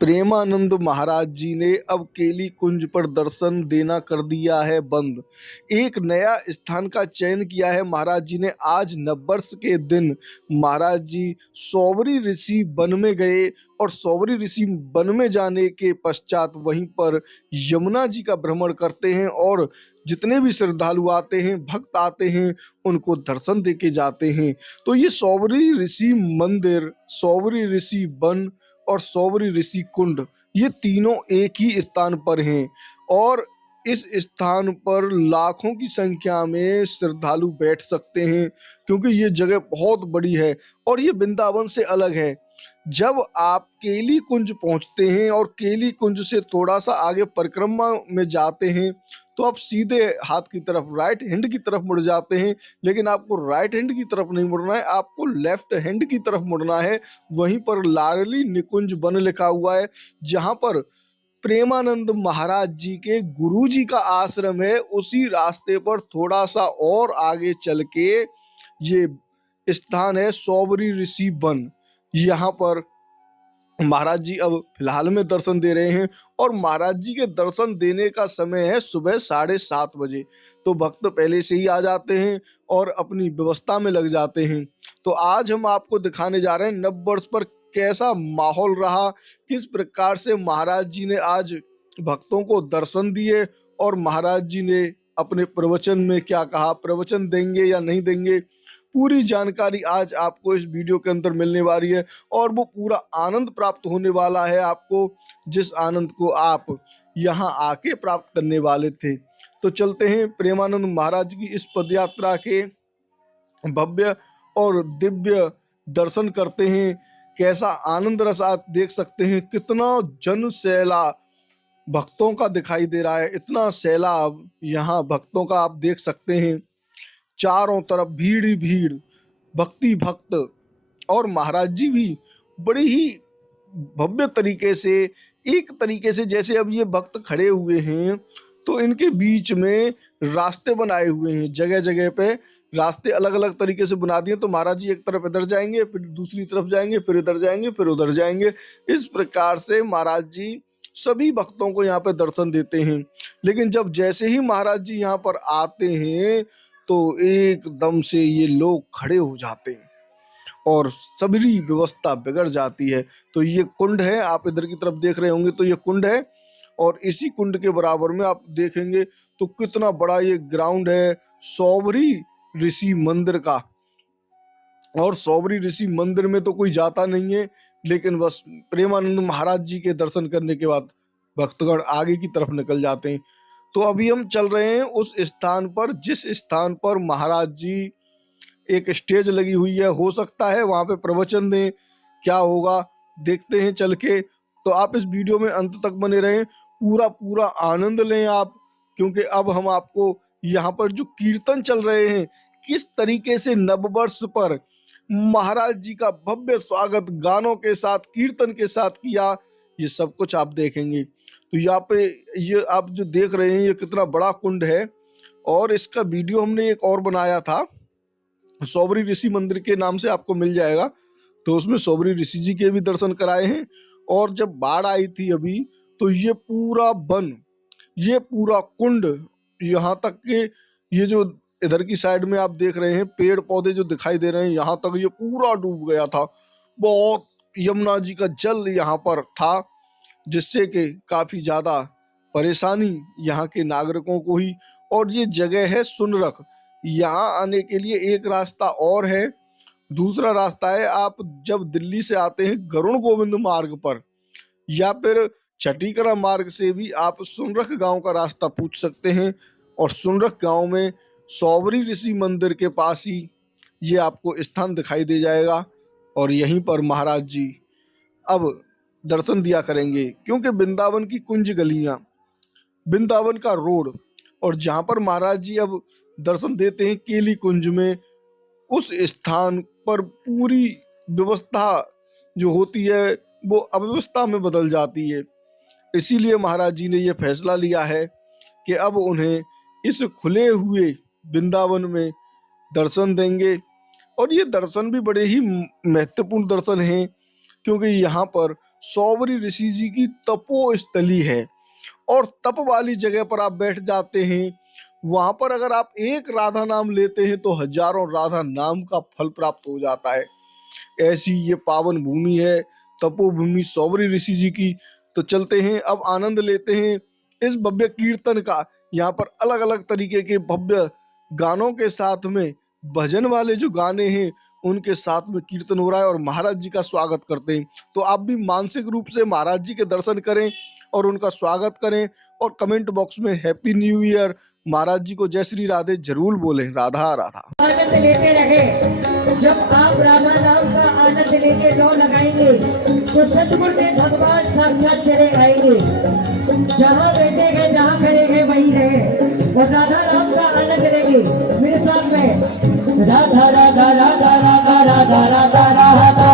प्रेमानंद महाराज जी ने अब केली कुंज पर दर्शन देना कर दिया है बंद। एक नया स्थान का चयन किया है महाराज जी ने। आज नववर्ष के दिन महाराज जी सौवरी ऋषि वन में गए और सौवरी ऋषि वन में जाने के पश्चात वहीं पर यमुना जी का भ्रमण करते हैं और जितने भी श्रद्धालु आते हैं, भक्त आते हैं, उनको दर्शन दे के जाते हैं। तो ये सौवरी ऋषि मंदिर, सौवरी ऋषि वन और सौवरी ऋषि कुंड, ये तीनों एक ही स्थान पर हैं और इस स्थान पर लाखों की संख्या में श्रद्धालु बैठ सकते हैं क्योंकि ये जगह बहुत बड़ी है और ये वृंदावन से अलग है। जब आप केली कुंज पहुंचते हैं और केली कुंज से थोड़ा सा आगे परिक्रमा में जाते हैं तो आप सीधे हाथ की तरफ, राइट हैंड की तरफ मुड़ जाते हैं। लेकिन आपको राइट हैंड की तरफ नहीं मुड़ना है, आपको लेफ्ट हैंड की तरफ मुड़ना है। वहीं पर लाडली निकुंज वन लिखा हुआ है जहां पर प्रेमानंद महाराज जी के गुरु जी का आश्रम है। उसी रास्ते पर थोड़ा सा और आगे चल के ये स्थान है सौवरी ऋषि वन। यहाँ पर महाराज जी अब फिलहाल में दर्शन दे रहे हैं और महाराज जी के दर्शन देने का समय है सुबह 7:30 बजे। तो भक्त पहले से ही आ जाते हैं और अपनी व्यवस्था में लग जाते हैं। तो आज हम आपको दिखाने जा रहे हैं नववर्ष पर कैसा माहौल रहा, किस प्रकार से महाराज जी ने आज भक्तों को दर्शन दिए और महाराज जी ने अपने प्रवचन में क्या कहा, प्रवचन देंगे या नहीं देंगे, पूरी जानकारी आज आपको इस वीडियो के अंदर मिलने वाली है और वो पूरा आनंद प्राप्त होने वाला है आपको, जिस आनंद को आप यहाँ आके प्राप्त करने वाले थे। तो चलते हैं प्रेमानंद महाराज की इस पदयात्रा के भव्य और दिव्य दर्शन करते हैं। कैसा आनंद रस आप देख सकते हैं, कितना जन सैलाब भक्तों का दिखाई दे रहा है, इतना सैलाब यहाँ भक्तों का आप देख सकते हैं। चारों तरफ भीड़ ही भीड़, भक्ति भक्त और महाराज जी भी बड़ी ही भव्य तरीके से, एक तरीके से जैसे अब ये भक्त खड़े हुए हैं तो इनके बीच में रास्ते बनाए हुए हैं। जगह जगह पे रास्ते अलग अलग तरीके से बना दिए। तो महाराज जी एक तरफ इधर जाएंगे, फिर दूसरी तरफ जाएंगे, फिर इधर जाएंगे, फिर उधर जाएंगे। इस प्रकार से महाराज जी सभी भक्तों को यहाँ पे दर्शन देते हैं। लेकिन जब जैसे ही महाराज जी यहाँ पर आते हैं तो एकदम से ये लोग खड़े हो जाते हैं और सभी व्यवस्था बिगड़ जाती है। तो ये कुंड है, आप इधर की तरफ देख रहे होंगे तो ये कुंड है और इसी कुंड के बराबर में आप देखेंगे तो कितना बड़ा ये ग्राउंड है सौवरी ऋषि मंदिर का। और सौवरी ऋषि मंदिर में तो कोई जाता नहीं है, लेकिन बस प्रेमानंद महाराज जी के दर्शन करने के बाद भक्तगण आगे की तरफ निकल जाते हैं। तो अभी हम चल रहे हैं उस स्थान पर जिस स्थान पर महाराज जी एक स्टेज लगी हुई है। हो सकता है वहां पे प्रवचन दें, क्या होगा देखते हैं चल के। तो आप इस वीडियो में अंत तक बने रहें, पूरा पूरा आनंद लें आप, क्योंकि अब हम आपको यहाँ पर जो कीर्तन चल रहे हैं, किस तरीके से नववर्ष पर महाराज जी का भव्य स्वागत गानों के साथ, कीर्तन के साथ किया, ये सब कुछ आप देखेंगे। तो यहाँ पे ये आप जो देख रहे हैं ये कितना बड़ा कुंड है और इसका वीडियो हमने एक और बनाया था, सौवरी ऋषि मंदिर के नाम से आपको मिल जाएगा। तो उसमें सौवरी ऋषि जी के भी दर्शन कराए हैं। और जब बाढ़ आई थी अभी तो ये पूरा वन, ये पूरा कुंड, यहाँ तक के ये जो इधर की साइड में आप देख रहे हैं पेड़ पौधे जो दिखाई दे रहे हैं, यहाँ तक ये पूरा डूब गया था। बहुत यमुना जी का जल यहाँ पर था जिससे कि काफी ज्यादा परेशानी यहाँ के नागरिकों को हुई। और ये जगह है सुनरख। यहाँ आने के लिए एक रास्ता और है, दूसरा रास्ता है आप जब दिल्ली से आते हैं गरुड़ गोविंद मार्ग पर या फिर छठीकरा मार्ग से भी आप सुनरख गांव का रास्ता पूछ सकते हैं। और सुनरख गांव में सौवरी ऋषि मंदिर के पास ही ये आपको स्थान दिखाई दे जाएगा और यहीं पर महाराज जी अब दर्शन दिया करेंगे। क्योंकि वृंदावन की कुंज गलियां, वृंदावन का रोड और जहाँ पर महाराज जी अब दर्शन देते हैं केली कुंज में, उस स्थान पर पूरी व्यवस्था जो होती है वो अव्यवस्था में बदल जाती है। इसीलिए महाराज जी ने यह फैसला लिया है कि अब उन्हें इस खुले हुए वृंदावन में दर्शन देंगे। और ये दर्शन भी बड़े ही महत्वपूर्ण दर्शन हैं। क्योंकि यहाँ पर सौवरी ऋषि जी की तपोस्थली है और तप वाली जगह पर आप बैठ जाते हैं। वहां पर अगर आप एक राधा नाम लेते हैं तो हजारों राधा नाम का फल प्राप्त हो जाता है। ऐसी ये पावन भूमि है, तपोभूमि सौवरी ऋषि जी की। तो चलते हैं, अब आनंद लेते हैं इस भव्य कीर्तन का। यहाँ पर अलग अलग तरीके के भव्य गानों के साथ में भजन वाले जो गाने हैं उनके साथ में कीर्तन हो रहा है और महाराज जी का स्वागत करते हैं। तो आप भी मानसिक रूप से महाराज जी के दर्शन करें और उनका स्वागत करें और कमेंट बॉक्स में हैप्पी न्यू ईयर महाराज जी को जय श्री राधे जरूर बोलें। राधा राधा। आनंद लेते रहे। जब आप राधा नाम का आनंद लेके लो लगाएंगे तो सतगुरु के भगवान साक्षात चले आएंगे। जहाँ बैठे गए, जहाँ खड़े गए वहीं रहे और राधा नाम का आनंद लेंगे। मेरे साथ में राधा राधा राधा राधा राधा राधा राधा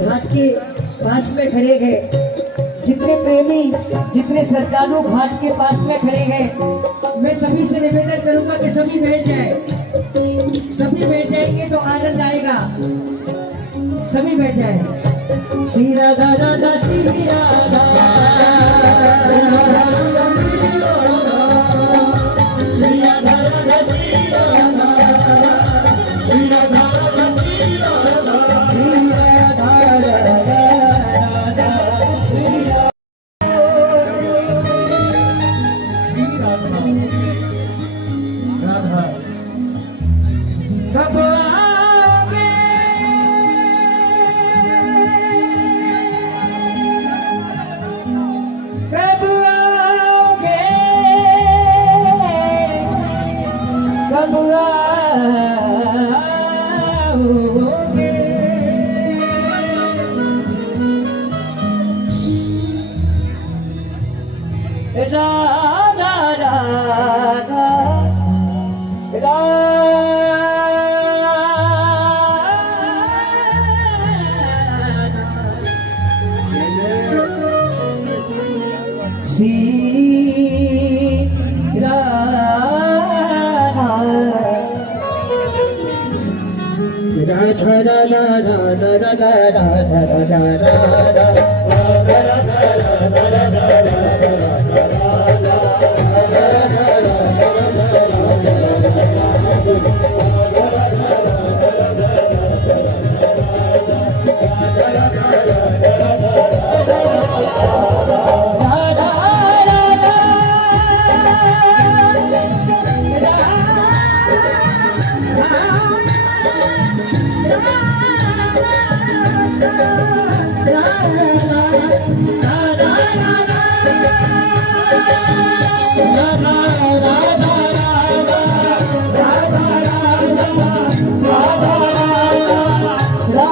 घाट के पास में खड़े गए, जितने प्रेमी, जितने श्रद्धालु घाट के पास में खड़े गए, मैं सभी से निवेदन करूंगा कि सभी बैठ जाए। सभी बैठ जाएंगे तो आनंद आएगा। सभी बैठ जाए। Shri Radha Radha Shri Radha La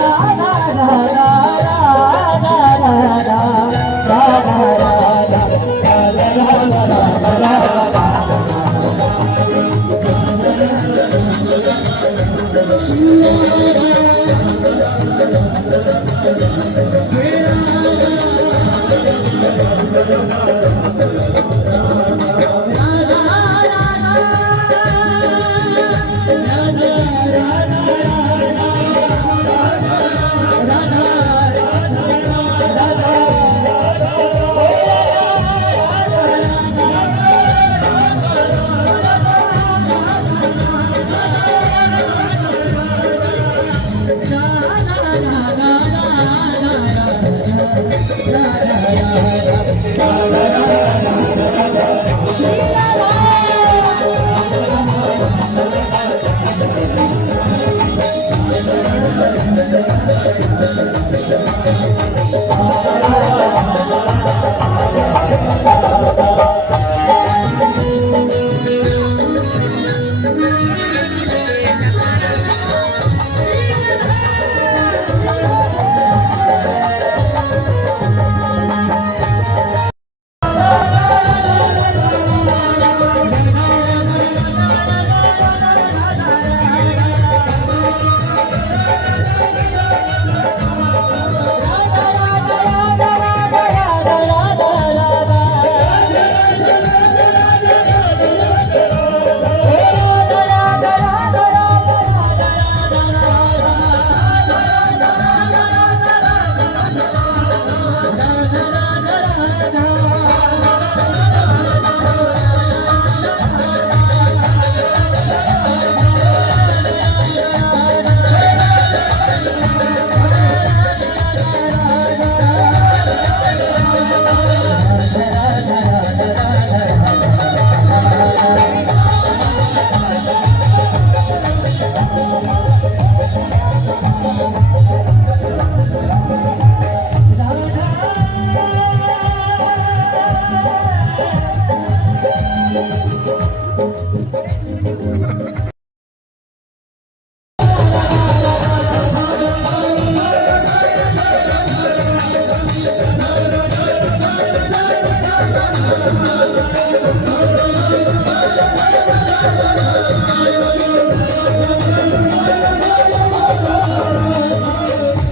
la la la la la la la la la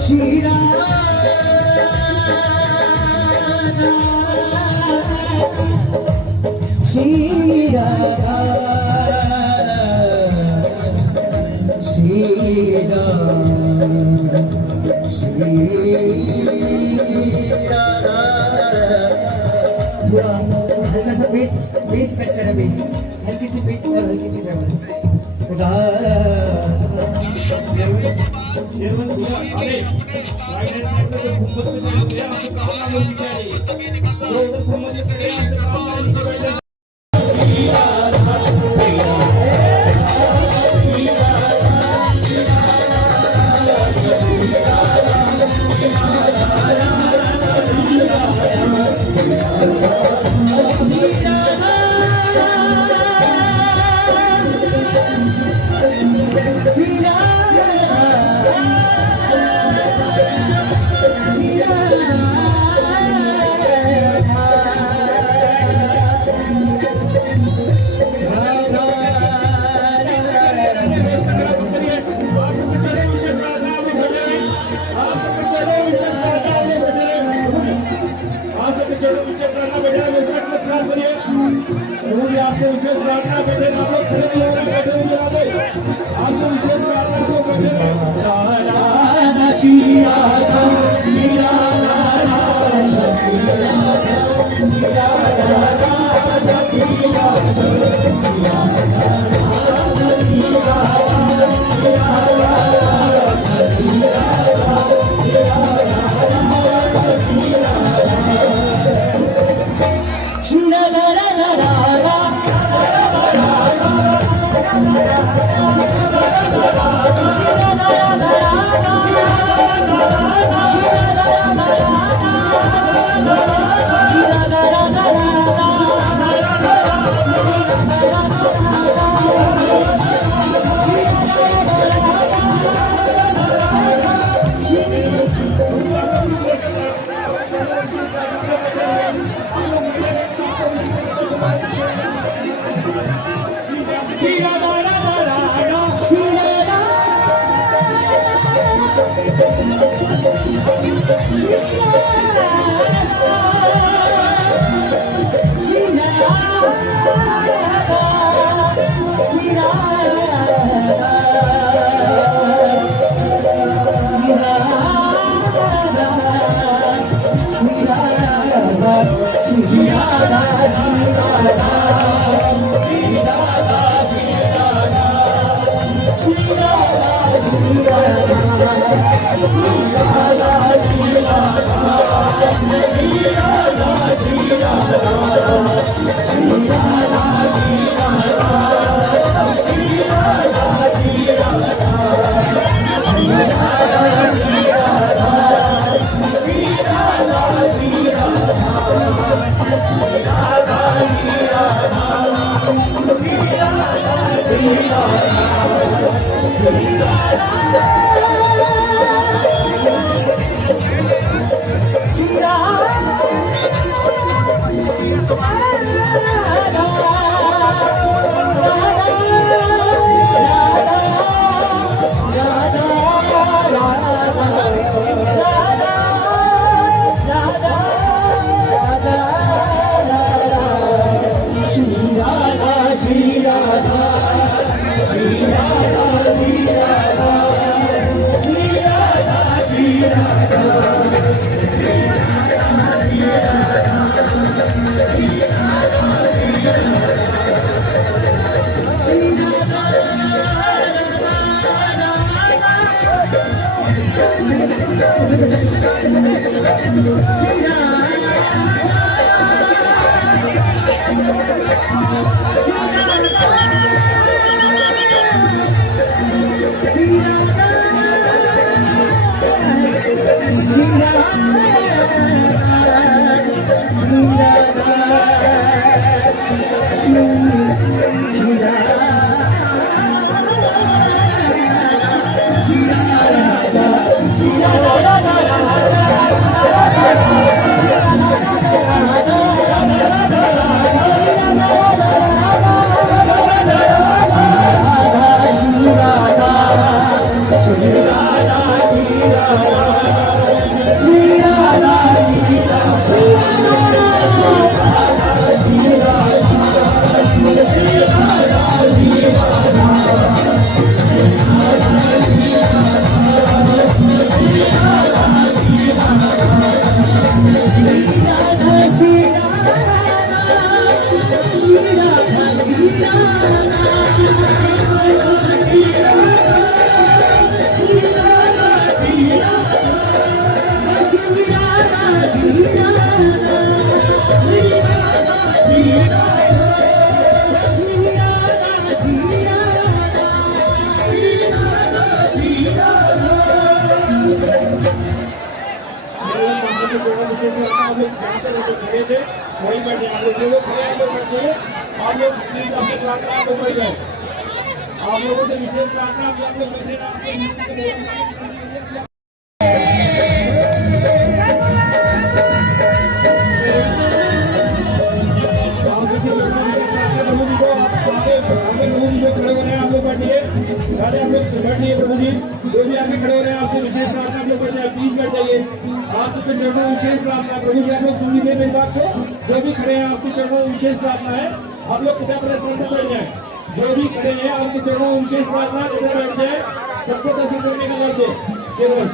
Shri Ram Shri Ram Shri Ram हल्का सा बेस कट करा बेस हल्की सी बीट और हल्की सी ट्रेवल शेरवन भैया अरे राइट हैंड साइड में जो घूमत में जाओ भैया हमको कहाँ ना बोल दीजिए जो उधर घूमत में खड़े हैं हमसे कहाँ ना नीचे बैठ जाए आपसे विशेष प्रार्थना करते हैं आप लोग खड़े भी हो रहे हैं बैठे भी जला दे आपसे विशेष प्रार्थना को करते हैं राधा श्री राधा श्री राधा राधा श्री राधा श्री राधा राधा श्री वही बैठे आप लोग जो लोग खड़े हैं वो बैठ जाइए। आप लोग प्लीज अपनी प्रार्थना को कर जाए। आप लोगों से विशेष प्रार्थना आप लोग बैठे हैं आपको प्रभु जी जो भी आगे खड़े हो रहे हैं आपसे विशेष प्रार्थना आप लोग बैठ जाए। प्लीज बैठ जाइए। आपके चरणों में विशेष प्रार्थना प्रभु जी आप लोग सुन लीजिए मेरी बात को। जो भी खड़े हैं आपके चरणों में विशेष प्रार्थना है। आप लोग पिता परमेश्वर में बैठ जाए। जो भी खड़े हैं आपके चरणों में विशेष प्रार्थना पिता बैठ जाए। सबको दर्शन करने का कर दो केवल।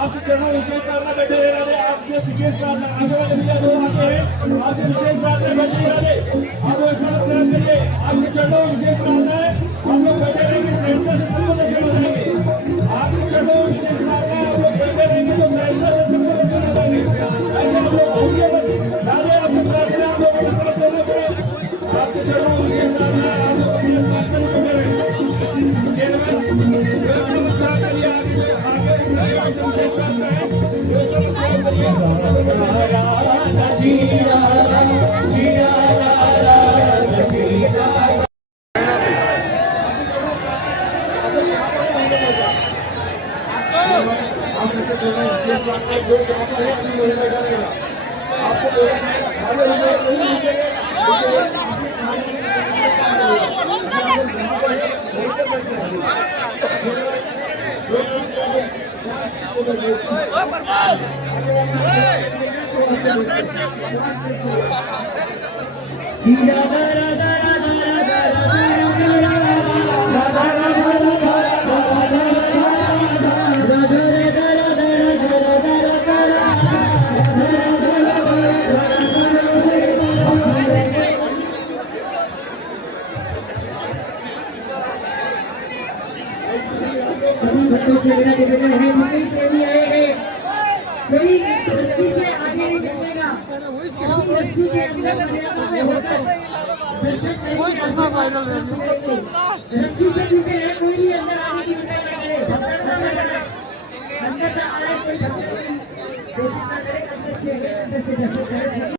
आपसे चरणों विशेष प्रार्थना बैठे रहना दे। आपसे विशेष प्रार्थना आगे वाले भैया दो आते हैं। आपसे विशेष प्रार्थना बैठे रहना दे। आप वो इसका प्रयास करिए। आपके चरणों विशेष प्रार्थना है। हम लोग बैठे रहेंगे सहजता से सबको दर्शन हो जाएंगे। आपके चरणों विशेष प्रार्थना है। हम लोग बैठे रहेंगे तो सहजता से सबको दर्शन हो जाएंगे। ऐसे आप लोग भूलिए मत। दादे आपसे प्रार्थना हम लोग नमस्कार करना पड़े। आपके चरणों में विशेष प्रार्थना है, आप लोग अपने प्रार्थना को करें। चेयरमैन व्यवस्था में खड़ा करिए, आगे आपसे विशेष प्रार्थना है, व्यवस्था में खड़ा करिए। सभी बच्चों से विनती निवेदन है, जितने प्रेमी आएंगे कोई रस्सी से आगे नहीं निकलेगा, सभी रस्सी के अंदर मर्यादा में होकर दर्शन करेंगे। रस्सी से नीचे है, कोई भी अंदर आने की अंदर ना आए, कोई कोशिश ना करे अंदर से दर्शन करें।